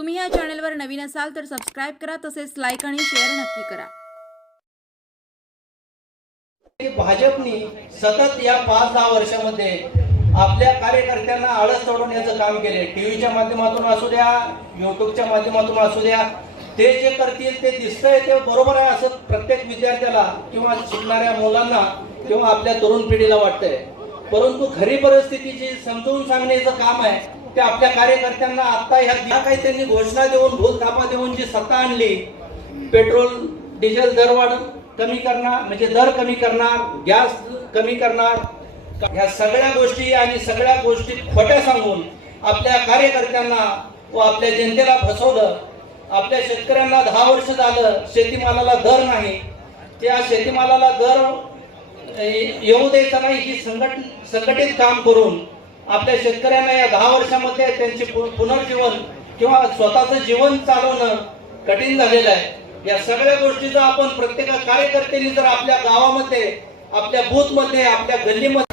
तुम्ही या चॅनलवर नवीन असाल तर सबस्क्राईब करा तसेच लाईक आणि शेअर नक्की करा. भाजपनी सतत या पाच दहा वर्षामध्ये आपल्या कार्यकर्त्यांना आळस सोडवण्याचं काम केले टीव्हीच्या माध्यमातून असू द्या युट्यूबच्या माध्यमातून असू द्या ते जे करतील ते दिसतंय ते बरोबर आहे असं प्रत्येक विद्यार्थ्याला किंवा शिकणाऱ्या मुलांना किंवा आपल्या तरुण पिढीला वाटतंय. परंतु खरी परिस्थिती जी समजून सांगण्याचं काम आहे ते आपल्या कार्यकर्त्यांना आता ह्या ज्या काही त्यांनी घोषणा देऊन भूल थापा देऊन जी सत्ता आणली पेट्रोल डिझेल दरवाढ कमी करणार म्हणजे दर कमी करणार गॅस कमी करणार. ह्या सगळ्या गोष्टी आणि सगळ्या गोष्टी खोट्या सांगून आपल्या कार्यकर्त्यांना व आपल्या जनतेला फसवलं आपल्या शेतकऱ्यांना दहा वर्ष झालं शेतीमालाला दर नाही. त्या शेतीमालाला दर येऊ द्यायचा नाही ही संघट संघटित काम करून आपल्या शेतकऱ्यांना या दहा वर्षामध्ये त्यांचे पु- पुनर्जीवन किंवा स्वतःचं जीवन चालवणं कठीण झालेलं आहे. या सगळ्या गोष्टीचा आपण प्रत्येक कार्यकर्त्यांनी जर आपल्या गावामध्ये आपल्या बूथमध्ये आपल्या गल्लीमध्ये